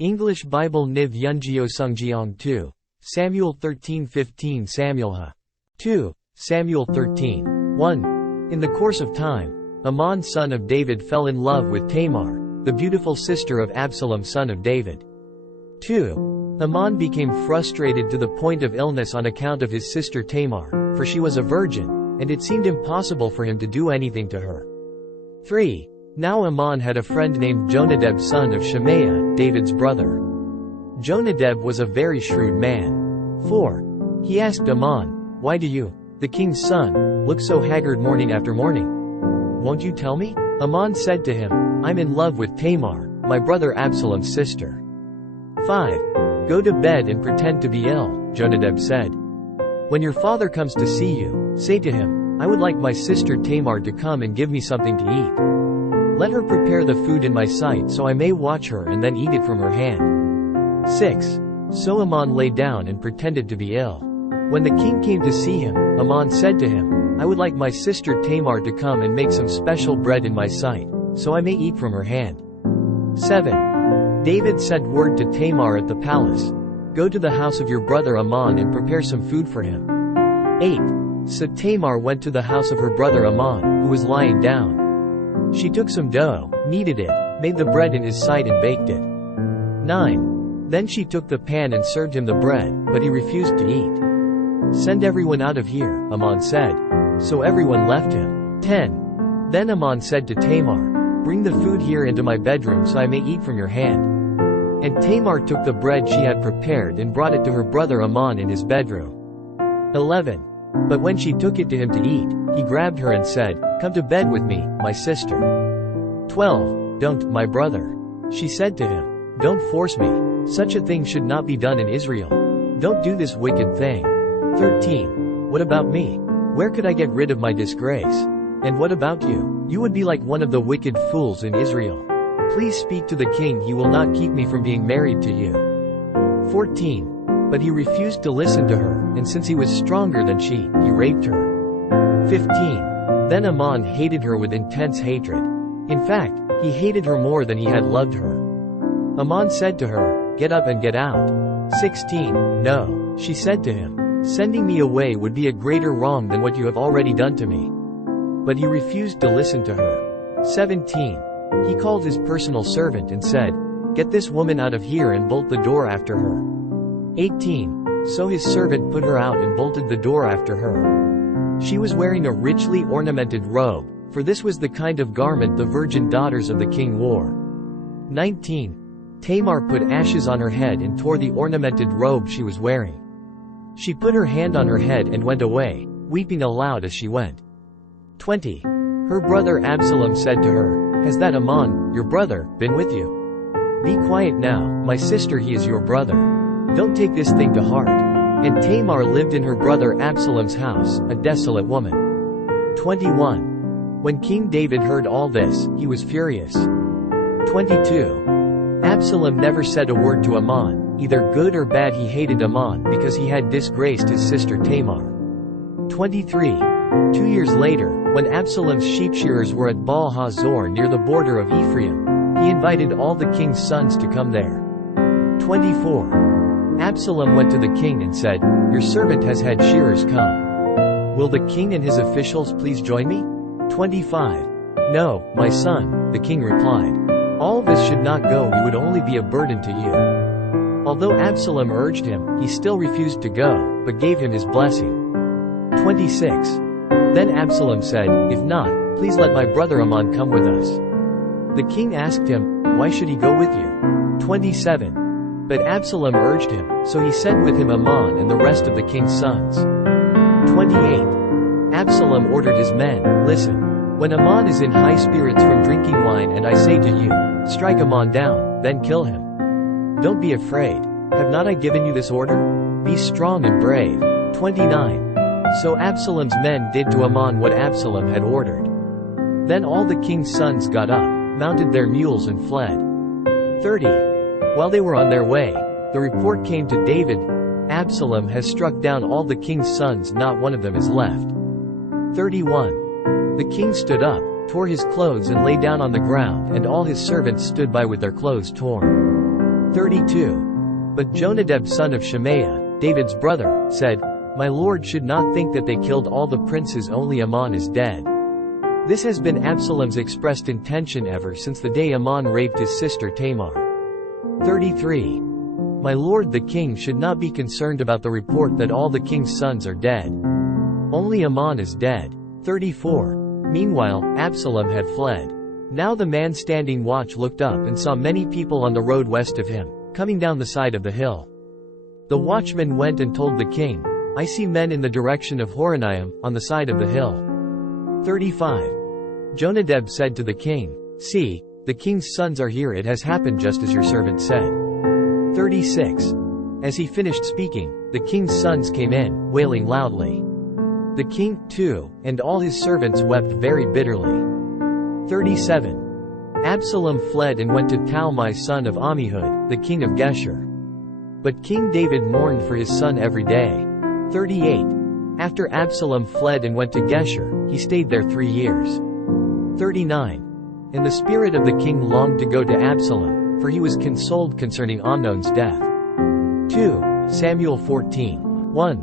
English Bible NIV 영어성경 2. Samuel 13:15 Samuelha. 2. Samuel 13. 1. In the course of time, Amnon son of David fell in love with Tamar, the beautiful sister of Absalom son of David. 2. Amnon became frustrated to the point of illness on account of his sister Tamar, for she was a virgin, and it seemed impossible for him to do anything to her. 3. Now Amnon had a friend named Jonadab son of Shemaiah, David's brother. Jonadab was a very shrewd man. 4. He asked Amnon, "Why do you, the king's son, look so haggard morning after morning? Won't you tell me?" Amnon said to him, "I'm in love with Tamar, my brother Absalom's sister." 5. Go to bed and pretend to be ill, Jonadab said. When your father comes to see you, say to him, "I would like my sister Tamar to come and give me something to eat. Let her prepare the food in my sight so I may watch her and then eat it from her hand." 6. So Amnon lay down and pretended to be ill. When the king came to see him, Amnon said to him, "I would like my sister Tamar to come and make some special bread in my sight, so I may eat from her hand." 7. David sent word to Tamar at the palace, "Go to the house of your brother Amnon and prepare some food for him." 8. So Tamar went to the house of her brother Amnon, who was lying down. She took some dough, kneaded it, made the bread in his sight and baked it. 9. Then she took the pan and served him the bread, but he refused to eat. "Send everyone out of here," Amnon said. So everyone left him. 10. Then Amnon said to Tamar, "Bring the food here into my bedroom so I may eat from your hand." And Tamar took the bread she had prepared and brought it to her brother Amnon in his bedroom. 11. But when she took it to him to eat, he grabbed her and said, "Come to bed with me, my sister." 12. "Don't, my brother," she said to him. "Don't force me. Such a thing should not be done in Israel. Don't do this wicked thing." 13. "What about me? Where could I get rid of my disgrace? And what about you? You would be like one of the wicked fools in Israel. Please speak to the king, he will not keep me from being married to you." 14. But he refused to listen to her, and since he was stronger than she, he raped her. 15. Then Amnon hated her with intense hatred. In fact, he hated her more than he had loved her. Amnon said to her, "Get up and get out." 16. "No," she said to him. "Sending me away would be a greater wrong than what you have already done to me." But he refused to listen to her. 17. He called his personal servant and said, "Get this woman out of here and bolt the door after her." 18. So his servant put her out and bolted the door after her. She was wearing a richly ornamented robe, for this was the kind of garment the virgin daughters of the king wore. 19. Tamar put ashes on her head and tore the ornamented robe she was wearing. She put her hand on her head and went away, weeping aloud as she went. 20. Her brother Absalom said to her, "Has that Amnon, your brother, been with you? Be quiet now, my sister, he is your brother. Don't take this thing to heart." And Tamar lived in her brother Absalom's house, a desolate woman. 21. When King David heard all this, he was furious. 22. Absalom never said a word to Amnon, either good or bad. He hated Amnon because he had disgraced his sister Tamar. 23. 2 years later, when Absalom's sheep shearers were at Baal Hazor near the border of Ephraim, he invited all the king's sons to come there. 24. Absalom went to the king and said, "Your servant has had shearers come. Will the king and his officials please join me?" 25. "No, my son," the king replied. "All this should not go, we would only be a burden to you." Although Absalom urged him, he still refused to go, but gave him his blessing. 26. Then Absalom said, "If not, please let my brother Amnon come with us." The king asked him, "Why should he go with you?" 27. But Absalom urged him, so he sent with him Amnon and the rest of the king's sons. 28. Absalom ordered his men, "Listen. When Amnon is in high spirits from drinking wine and I say to you, 'Strike Amnon down,' then kill him. Don't be afraid. Have not I given you this order? Be strong and brave." 29. So Absalom's men did to Amnon what Absalom had ordered. Then all the king's sons got up, mounted their mules and fled. 30. While they were on their way, the report came to David, "Absalom has struck down all the king's sons, not one of them is left." 31. The king stood up, tore his clothes and lay down on the ground, and all his servants stood by with their clothes torn. 32. But Jonadab son of Shemaiah, David's brother, said, "My lord should not think that they killed all the princes, only Amnon is dead." This has been Absalom's expressed intention ever since the day Amnon raped his sister Tamar. 33. My lord the king should not be concerned about the report that all the king's sons are dead. Only Amnon is dead. 34. Meanwhile, Absalom had fled. Now the man standing watch looked up and saw many people on the road west of him, coming down the side of the hill. The watchman went and told the king, "I see men in the direction of Horonaim, on the side of the hill." 35. Jonadab said to the king, "See, the king's sons are here. It has happened just as your servant said." 36. As he finished speaking, the king's sons came in, wailing loudly. The king, too, and all his servants wept very bitterly. 37. Absalom fled and went to Talmai son of Ammihud, the king of Geshur. But King David mourned for his son every day. 38. After Absalom fled and went to Geshur, he stayed there 3 years. 39. And the spirit of the king longed to go to Absalom, for he was consoled concerning Amnon's death. 2 Samuel 14. 1.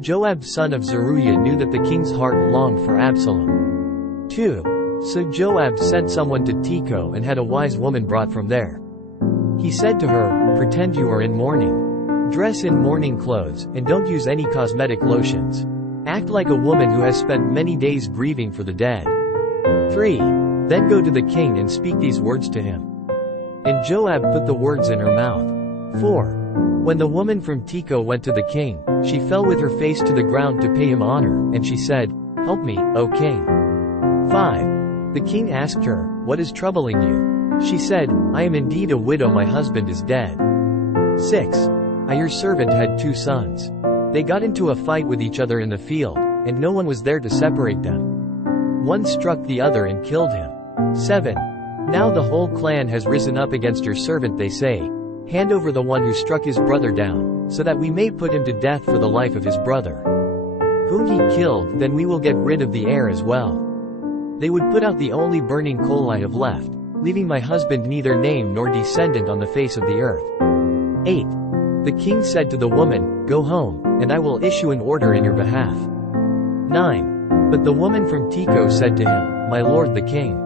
Joab son of Zeruiah knew that the king's heart longed for Absalom. 2. So Joab sent someone to Tekoa and had a wise woman brought from there. He said to her, "Pretend you are in mourning. Dress in mourning clothes, and don't use any cosmetic lotions. Act like a woman who has spent many days grieving for the dead." 3. Then go to the king and speak these words to him. And Joab put the words in her mouth. 4. When the woman from Tekoa went to the king, she fell with her face to the ground to pay him honor, and she said, "Help me, O king." 5. The king asked her, "What is troubling you?" She said, "I am indeed a widow, my husband is dead." 6. Your servant had 2 sons. They got into a fight with each other in the field, and no one was there to separate them. One struck the other and killed him. 7. Now the whole clan has risen up against your servant. They say, "Hand over the one who struck his brother down, so that we may put him to death for the life of his brother. Whom he killed, then we will get rid of the heir as well." They would put out the only burning coal I have left, leaving my husband neither name nor descendant on the face of the earth. 8. The king said to the woman, "Go home, and I will issue an order in your behalf." 9. But the woman from Tekoa said to him, "My lord the king,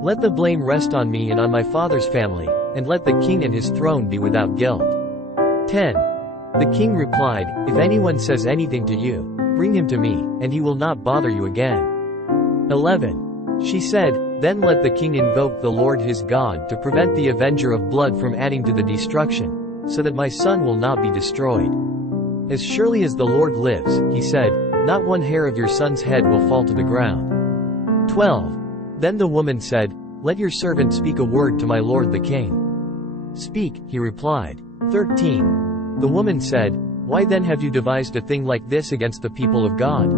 let the blame rest on me and on my father's family, and let the king and his throne be without guilt." 10. The king replied, "If anyone says anything to you, bring him to me, and he will not bother you again." 11. She said, "Then let the king invoke the Lord his God to prevent the avenger of blood from adding to the destruction, so that my son will not be destroyed. As surely as the Lord lives," he said, "not one hair of your son's head will fall to the ground." 12. Then the woman said, "Let your servant speak a word to my lord the king." "Speak," he replied. 13. The woman said, "Why then have you devised a thing like this against the people of God?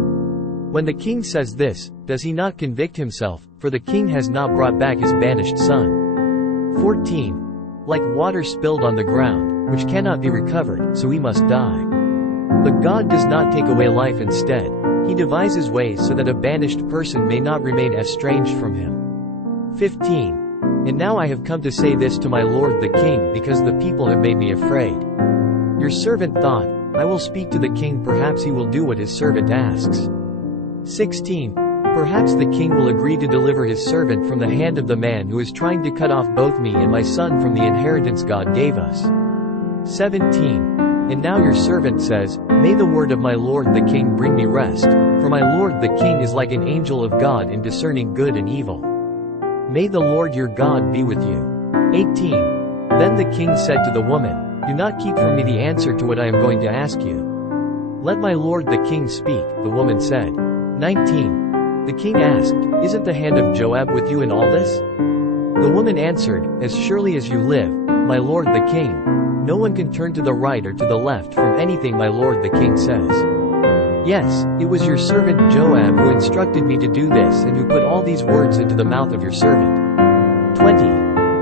When the king says this, does he not convict himself, for the king has not brought back his banished son?" 14. Like water spilled on the ground, which cannot be recovered, so we must die. But God does not take away life instead. He devises ways so that a banished person may not remain estranged from him. 15. And now I have come to say this to my lord the king because the people have made me afraid. Your servant thought, I will speak to the king, perhaps he will do what his servant asks. 16. Perhaps the king will agree to deliver his servant from the hand of the man who is trying to cut off both me and my son from the inheritance God gave us. 17. And now your servant says, "May the word of my lord the king bring me rest, for my lord the king is like an angel of God in discerning good and evil. May the Lord your God be with you." 18. Then the king said to the woman, "Do not keep from me the answer to what I am going to ask you. Let my lord the king speak," the woman said. 19. The king asked, "Isn't the hand of Joab with you in all this?" The woman answered, "As surely as you live, my lord the king, no one can turn to the right or to the left from anything my lord the king says. Yes, it was your servant Joab who instructed me to do this and who put all these words into the mouth of your servant." 20.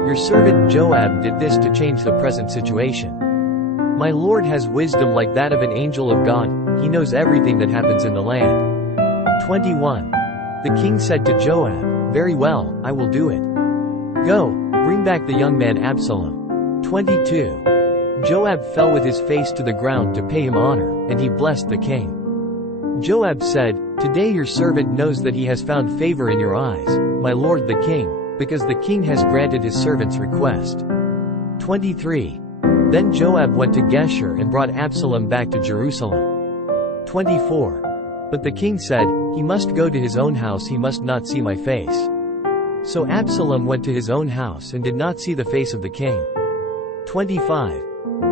Your servant Joab did this to change the present situation. My lord has wisdom like that of an angel of God, he knows everything that happens in the land. 21. The king said to Joab, "Very well, I will do it. Go, bring back the young man Absalom." 22. Joab fell with his face to the ground to pay him honor, and he blessed the king. Joab said, "Today your servant knows that he has found favor in your eyes, my lord the king, because the king has granted his servant's request." 23. Then Joab went to Geshur and brought Absalom back to Jerusalem. 24. But the king said, "He must go to his own house, he must not see my face." So Absalom went to his own house and did not see the face of the king. 25.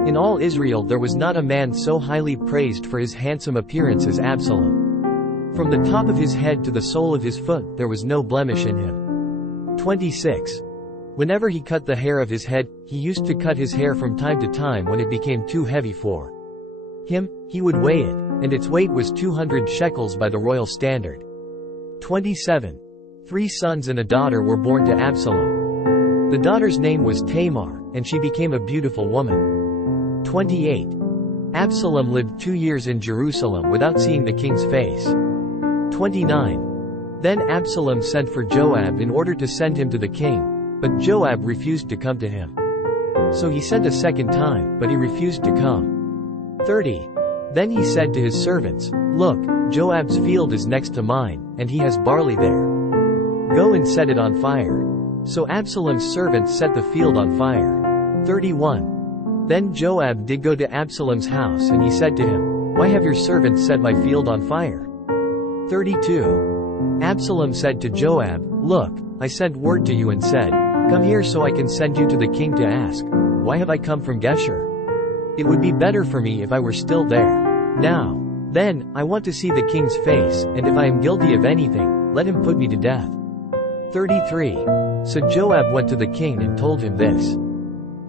In all Israel there was not a man so highly praised for his handsome appearance as Absalom. From the top of his head to the sole of his foot there was no blemish in him. 26. Whenever he cut the hair of his head, he used to cut his hair from time to time when it became too heavy for him, he would weigh it, and its weight was 200 shekels by the royal standard. 27. 3 sons and a daughter were born to Absalom. The daughter's name was Tamar, and she became a beautiful woman. 28. Absalom lived 2 years in Jerusalem without seeing the king's face. 29. Then Absalom sent for Joab in order to send him to the king, but Joab refused to come to him. So he sent a second time, but he refused to come. 30. Then he said to his servants, "Look, Joab's field is next to mine, and he has barley there. Go and set it on fire." So Absalom's servants set the field on fire. 31. Then Joab did go to Absalom's house and he said to him, "Why have your servants set my field on fire?" 32. Absalom said to Joab, "Look, I sent word to you and said, 'Come here so I can send you to the king to ask, why have I come from Geshur? It would be better for me if I were still there. Now, then, I want to see the king's face, and if I am guilty of anything, let him put me to death.'" 33. So Joab went to the king and told him this.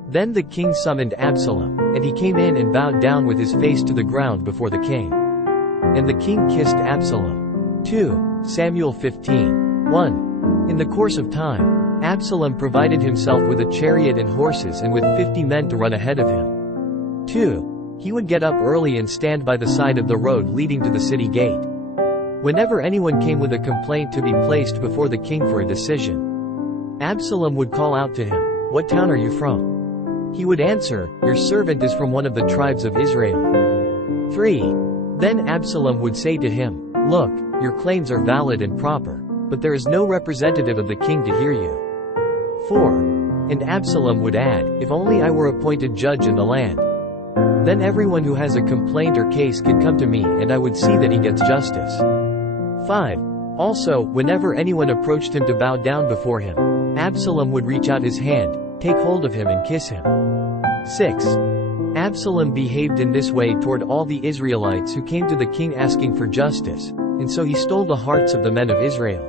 Then the king summoned Absalom, and he came in and bowed down with his face to the ground before the king. And the king kissed Absalom. 2 Samuel 15. 1. In the course of time, Absalom provided himself with a chariot and horses and with 50 men to run ahead of him. 2. He would get up early and stand by the side of the road leading to the city gate. Whenever anyone came with a complaint to be placed before the king for a decision, Absalom would call out to him, "What town are you from?" He would answer, "Your servant is from one of the tribes of Israel." 3. Then Absalom would say to him, "Look, your claims are valid and proper, but there is no representative of the king to hear you." 4. And Absalom would add, "If only I were appointed judge in the land. Then everyone who has a complaint or case could come to me and I would see that he gets justice." 5. Also, whenever anyone approached him to bow down before him, Absalom would reach out his hand, take hold of him and kiss him. 6. Absalom behaved in this way toward all the Israelites who came to the king asking for justice, and so he stole the hearts of the men of Israel.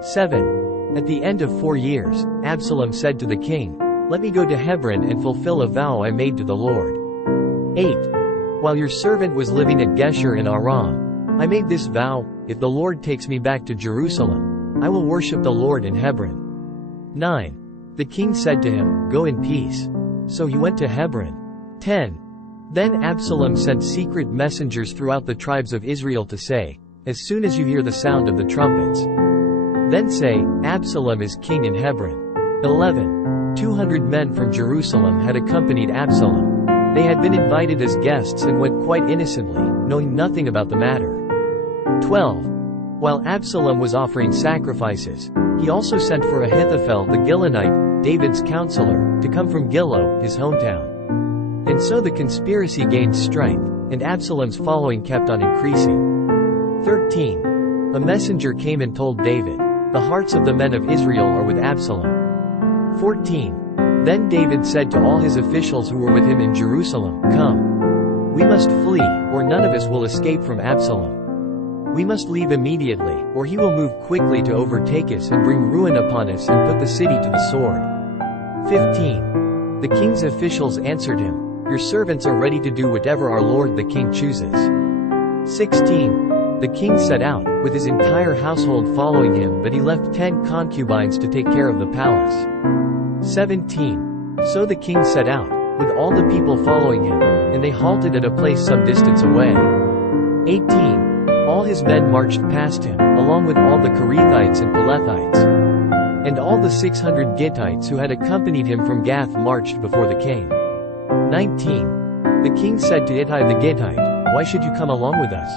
7. At the end of 4 years, Absalom said to the king, "Let me go to Hebron and fulfill a vow I made to the Lord." 8. While your servant was living at Geshur in Aram, I made this vow, "If the Lord takes me back to Jerusalem, I will worship the Lord in Hebron." 9. The king said to him, "Go in peace." So he went to Hebron. 10. Then Absalom sent secret messengers throughout the tribes of Israel to say, "As soon as you hear the sound of the trumpets, then say, Absalom is king in Hebron." 11. 200 men from Jerusalem had accompanied Absalom. They had been invited as guests and went quite innocently, knowing nothing about the matter. 12. While Absalom was offering sacrifices, he also sent for Ahithophel the Gilonite, David's counselor, to come from Gilo, his hometown. And so the conspiracy gained strength, and Absalom's following kept on increasing. 13. A messenger came and told David, "The hearts of the men of Israel are with Absalom." 14. Then David said to all his officials who were with him in Jerusalem, "Come. We must flee, or none of us will escape from Absalom. We must leave immediately, or he will move quickly to overtake us and bring ruin upon us and put the city to the sword." 15. The king's officials answered him, "Your servants are ready to do whatever our lord the king chooses." 16. The king set out, with his entire household following him, but he left 10 concubines to take care of the palace. 17. So the king set out, with all the people following him, and they halted at a place some distance away. 18. All his men marched past him, along with all the Kerethites and Pelethites. And all the 600 Gittites who had accompanied him from Gath marched before the king. 19. The king said to Ittai the Gittite, "Why should you come along with us?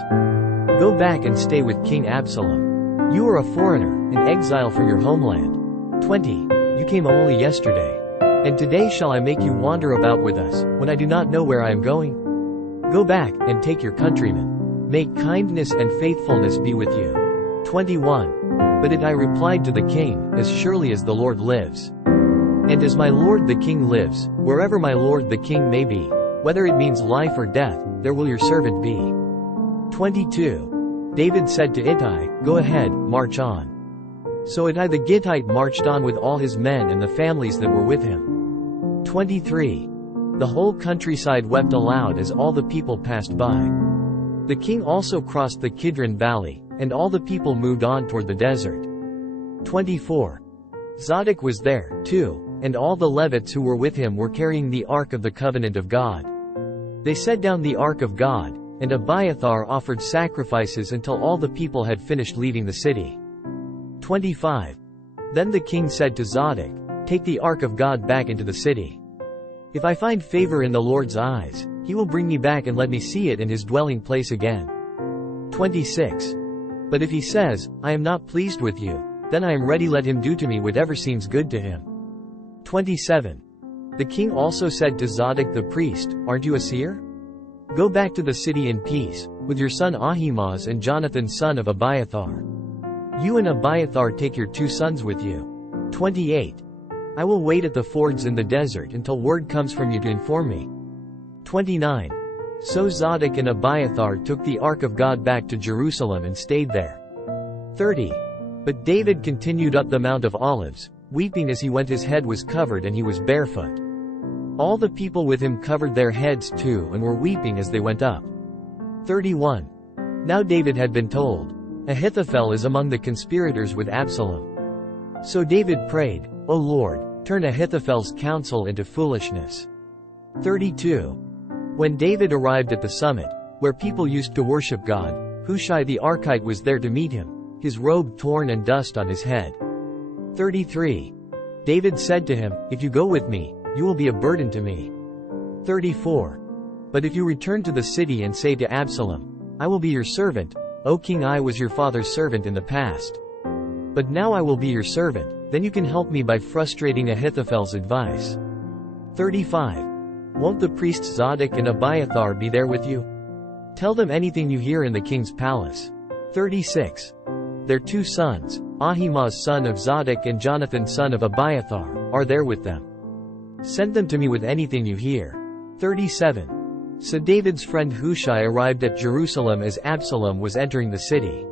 Go back and stay with King Absalom. You are a foreigner, in exile from your homeland. 20. You came only yesterday. And today shall I make you wander about with us, when I do not know where I am going? Go back, and take your countrymen. Make kindness and faithfulness be with you." 21. But Ittai replied to the king, "As surely as the Lord lives, and as my lord the king lives, wherever my lord the king may be, whether it means life or death, there will your servant be." 22. David said to Ittai, "Go ahead, march on." So Ittai the Gittite marched on with all his men and the families that were with him. 23. The whole countryside wept aloud as all the people passed by. The king also crossed the Kidron Valley, and all the people moved on toward the desert. 24. Zadok was there, too, and all the Levites who were with him were carrying the Ark of the Covenant of God. They set down the Ark of God, and Abiathar offered sacrifices until all the people had finished leaving the city. 25. Then the king said to Zadok, "Take the Ark of God back into the city. If I find favor in the Lord's eyes, he will bring me back and let me see it in his dwelling place again." 26. But if he says, "I am not pleased with you," then I am ready, let him do to me whatever seems good to him. 27. The king also said to Zadok the priest, "Aren't you a seer? Go back to the city in peace, with your son Ahimaaz and Jonathan son of Abiathar. You and Abiathar take your 2 sons with you." 28. I will wait at the fords in the desert until word comes from you to inform me. 29. So Zadok and Abiathar took the Ark of God back to Jerusalem and stayed there. 30. But David continued up the Mount of Olives, weeping as he went. His head was covered and he was barefoot. All the people with him covered their heads too and were weeping as they went up. 31. Now David had been told, "Ahithophel is among the conspirators with Absalom." So David prayed, "O Lord, turn Ahithophel's counsel into foolishness." 32. When David arrived at the summit, where people used to worship God, Hushai the Archite was there to meet him, his robe torn and dust on his head. 33. David said to him, "If you go with me, you will be a burden to me." 34. But if you return to the city and say to Absalom, "I will be your servant, O king, I was your father's servant in the past. But now I will be your servant," then you can help me by frustrating Ahithophel's advice. 35. Won't the priests Zadok and Abiathar be there with you? Tell them anything you hear in the king's palace. 36. Their 2 sons, Ahimaaz son of Zadok and Jonathan son of Abiathar, are there with them. Send them to me with anything you hear. 37. So David's friend Hushai arrived at Jerusalem as Absalom was entering the city.